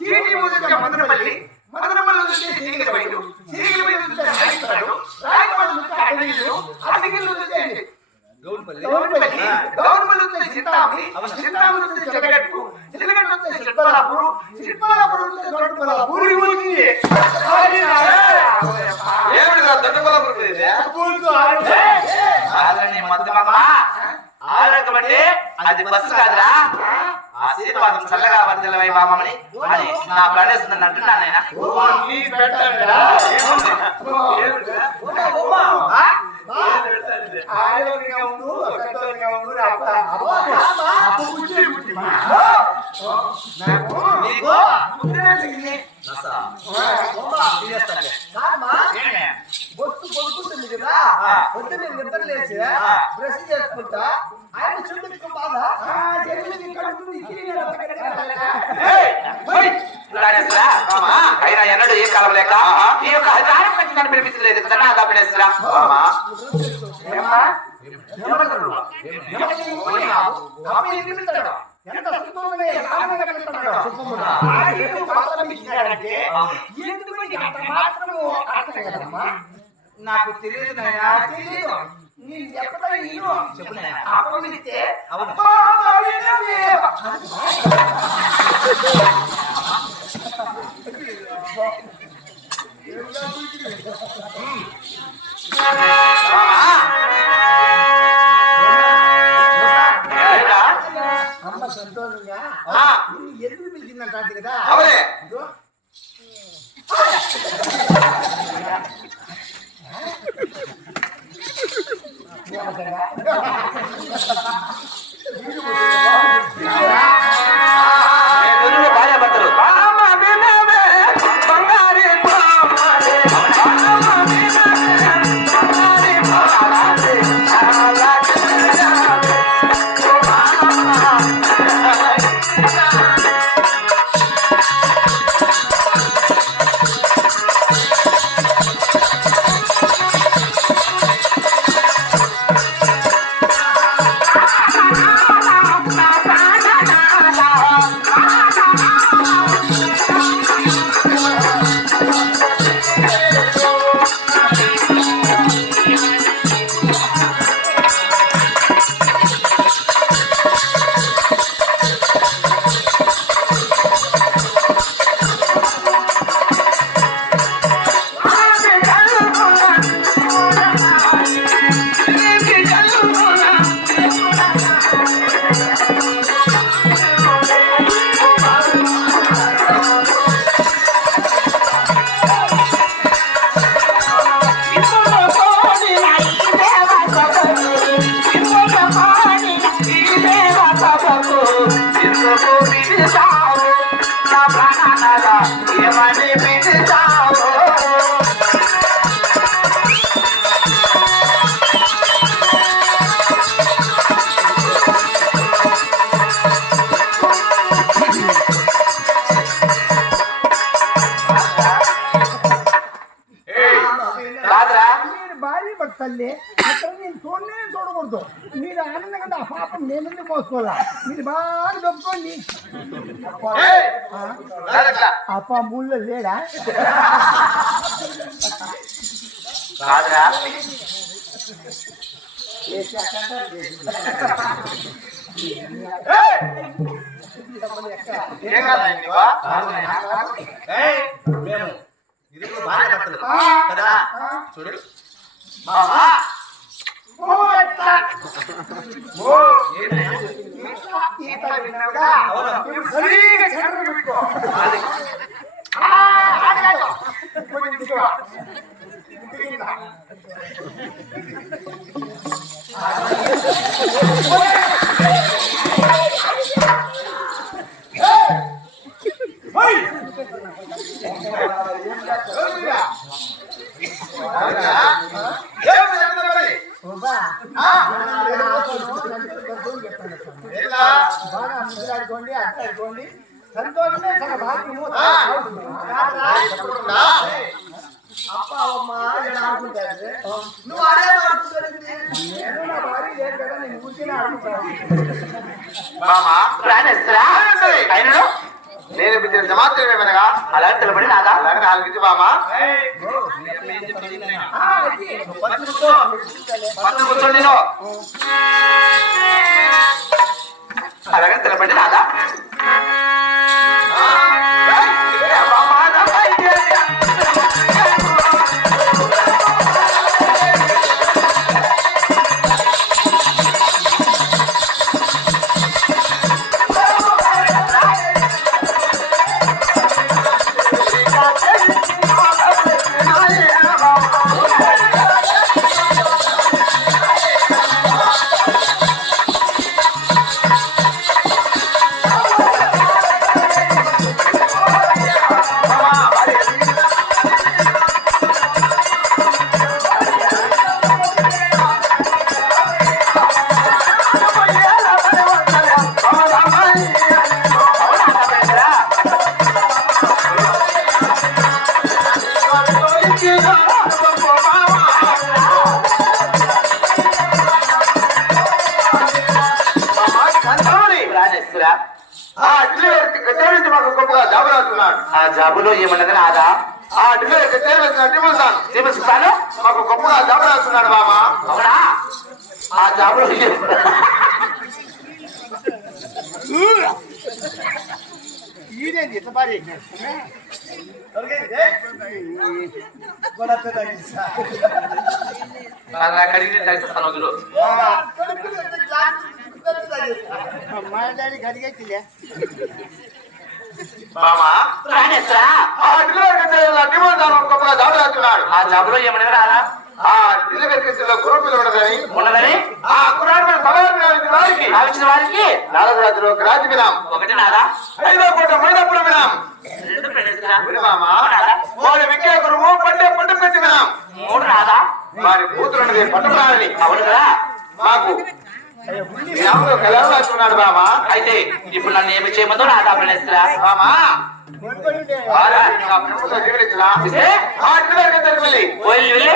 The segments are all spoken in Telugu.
చీటీము వదిలితే మదనపల్లి. మదనపల్లి వదిలితే చీకటిపల్లి. చీకటిపల్లి వదిలితే రాయపాడు. రాయపాడు వదిలితే అడవిలు. అడవిలు వదిలితే గౌడ్పల్లి గౌరవపల్లి. ఆ. గౌరవపల్లి వదిలితే చింతామణి. అవును. చింతామణి వదిలితే చిలకట్టు. చిలకట్టు వదిలితే చిట్పలాపూరు. చిట్పలాపూరు వదిలితే దొడ్డపల్లాపూరు. ఊరి ఊరికి. అది ఏమిటి దొడ్డపల్ల పుట్టింది కాదని మత్తు మామ ఆరోగ్యం అంటే అది బస్సు కాదురా ఆశీర్వాదం చల్లగా వర్దిలవై బామని అని నా ప్రణేస్తుంది అంటున్నాను? బొట్టు కదా. పొద్దున్నే నిద్ర లేచి. బ్రష్ చేసుకుంటా ఆయన చుట్టూ బాధ. జరిగింది ఇక్కడ ఉంటుంది అయినా ఎన్నడూ ఏ కాలం లేక ఈ యొక్క కంటే నన్ను పిలిపించలేదు కదా నా? ఎంత? ఆయన మాత్రం ఇచ్చినాడంటే, ఎందుకు నీకు అంత మాత్రము అర్థం కదమ్మా? నాకు తెలియదు. నాకు తెలీదు. నేను చెప్తా విను. చెప్పు నాయనా. అప్పుడు పిలిస్తే, అవును. అబ్బా, 哈哈哈哈哈 ఏమని పిలుస్తావు కాదురా మీరు భార్య భర్తల్లే అక్కడ నేను చూడలే చూడకూడదు మీరు ఆనందంగా ఆ పాపం నేను ఎందుకు మోసుకోవాలా మీరు బాగా దొప్పుకోండి అప్ప మూల్లో లేడా కాదా మేము కదా? చూడు. ఓ అట్లా. ఓ ఏంటయ్యా? ఇట్లా ఇట్లా విన్నావుగా? అవును. ఇప్పుడు సరిగ్గా చక్కగా పెట్టుకో. అది ఆ, అది కాదు. కొంచెం దిగువ. దిగిందా? ఏమి చెప్తున్నా మరి? ఆ, ఎలా? బాగా అట్లాడుకోండి సంతోషమే సగ భాగ్యము. అప్ప అమ్మ ఎలా నువ్వు అదే? నేను నా భార్య లేదు కదా నేను ఊరికే నేను ఇప్పుడు జమాత్రమేమనగా అలా తెలబడి నాదా? అలాగే నాలుగు బామా. పక్కన కూర్చోండి అలాగే తెలబడి నాదా? Thank you. ప్రాణేశ్వరా ఆ ఢిల్లీ కచేరీ మాకు గొప్పగా జాబరాతున్నాడు ఆ జాబులో ఏమన్నది నాదా ఆ కచేరీ వచ్చిన టిముల్సాన్ చూపిస్తాను మాకు గొప్పగా జాబరాస్తున్నాడు బామా అవునా? ఆ జాబులో ఈడేంది ఇట్లా భార్య అలా కడిగి తగ్గిస్తాను వదులు మా డాడీ గడిగెట్టిలే బామా ప్రాణేశ్వరా ఆ మాకు గొప్పగా జాబరాస్తున్నాడు ఆ జాబులో ఏమన్నది నాదా ఆ ఢిల్లీ కచేరీలో గురువు పిలవడదని ఉన్నదని? ఆ కురాడు సవాలు వారికి. కావించిన వారికి? నాలుగు రాత్రులు ఒక రాజు వినాం. ఒకటి నాదా? ఐదో కోట మైదాపురం వినాం. రెండు ప్రాణేశ్వరా వినమామా వాడి విద్యా గురువు పట్టే పట్టు పెట్టి వినాం. మూడు నాదా? వారి కూతురున్నది పట్టణాలని అవును కదా మాకు రాస్తున్నాడు బామా అయితే ఇప్పుడు నన్ను ఏమి చేయమందో నా ప్రభుత్వం జీవించలా ఇస్తే? ఆ ఇంటికి దగ్గరికి వెళ్ళి పోయి వెళ్ళి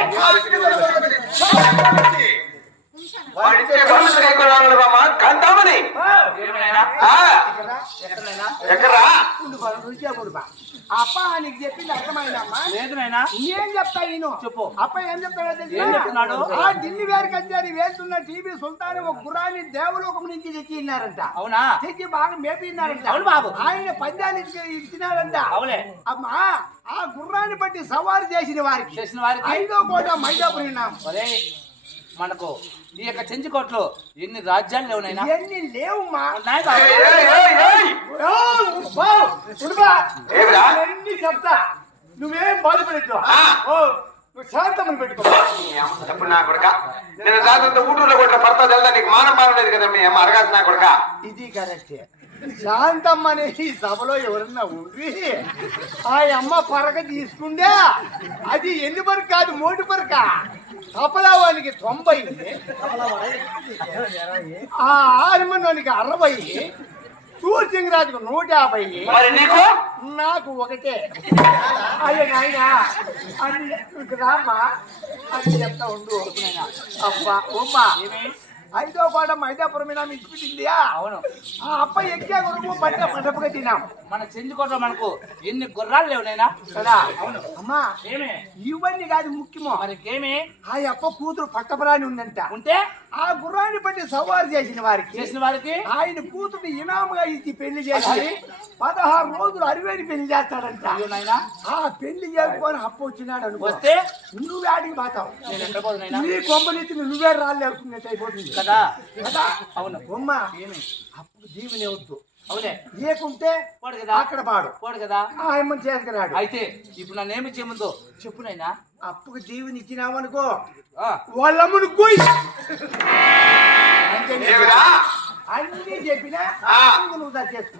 బామా కంటామని. అప్ప నీకు చెప్పింది అర్థమైందమ్మా. లేదు నాయనా. ఏం చెప్తా నేను? చెప్పు. అప్ప ఏం చెప్తాడో? ఆ ఢిల్లీ వేరు వేస్తున్న టీవీ సుల్తాన్ ఒక గురాన్ని దేవలోకం నుంచి తెచ్చి ఇన్నారంట అవునా? తెచ్చి బాగా మేపిన్నారంట. అవును బాబు. ఆయన ఇచ్చి- ఇచ్చినారంట. అవులే అమ్మా ఆ గుర్రాన్ని బట్టి సవారు చేసిన వారికి చేసిన వారికి? ఐదో కోట మైదాపురం మనకు ఈ యొక్క చెంచుకోట్లు ఎన్ని రాజ్యాలు లేవునైనా? ఇవన్నీ ఉడుబా. ఏమిరా? ఇవన్నీ చెప్తా. నువ్వేం బాధపడద్దు. ఆ. ఓ నువ్వు శాంతమని పెట్టుకో. నా కొడుక. నేను రాత్రితో ఊటూరులో కొట్టిన భర్త తెలుదా నీకు మానం మానలేదు కదా మీ అమ్మ? అరగాల్సిన నా కొడుక. ఇది కరెక్టే. శాంతమ్మ అనే ఈ సభలో ఎవరన్నా ఉండి ఆ అమ్మ పరక తీసుకుండే అది ఎన్ని పరక? కాదు మూడు పరక. కపలావానికి తొంభై ఆ ఆరిమన్నోనికి అరవై సూర్సింగరాజుకు నూట యాభై. నీకు? ఒకటే. అయ్యో నాయనా అని రామ్మా. అని చెప్తా ఉండు అబ్బా ఉమ్మా ఐదో పాట మైదాపురం మీద ఇచ్చిపెట్టిందియా అవును. ఆ అప్ప ఎక్కే కొరకు పంట పంటపుగా తినాం మన చెంచుకోట్లో మనకు ఎన్ని గుర్రాలు లేవునైనా కదా అమ్మా ఏమే? ఇవన్నీ కాదు ముఖ్యమో. మనకేమి ఆ అప్ప కూతురు పట్టపురాని ఉందంట. ఉంటే? ఆ గుర్రాన్ని బట్టి సవారు చేసిన వారికి చేసిన వారికి? ఆయన కూతురు ఇనాముగా ఇచ్చి పెళ్ళి చేసి పదహారు రోజులు అరివేని పెళ్ళి చేస్తాడంట. ఆ పెళ్ళి చేసుకొని అప్పు వచ్చినాడు అనుకో. వస్తే? నువ్వు ఆడికి పోతావు. నేను నీ కొంపనెత్తి నువ్వే రాళ్ళు అయిపోతుంది. కదా? అవును. బొమ్మ. ఏమి? అప్పుడు దీవెని వద్దు. అవునే. ఏకుంటే పోడు కదా? అక్కడ పాడు. పోడు కదా? ఆ అమ్మని చేసుకున్నాడు అయితే ఇప్పుడు నన్ను ఏమి చేయముందో? చెప్పునైనా అప్పుకు దీవెని ఇచ్చినావనుకో ఆ, వాళ్ళమ్మను కోయి అన్ని చెప్పినా ఆ. నువ్వు చేసుకో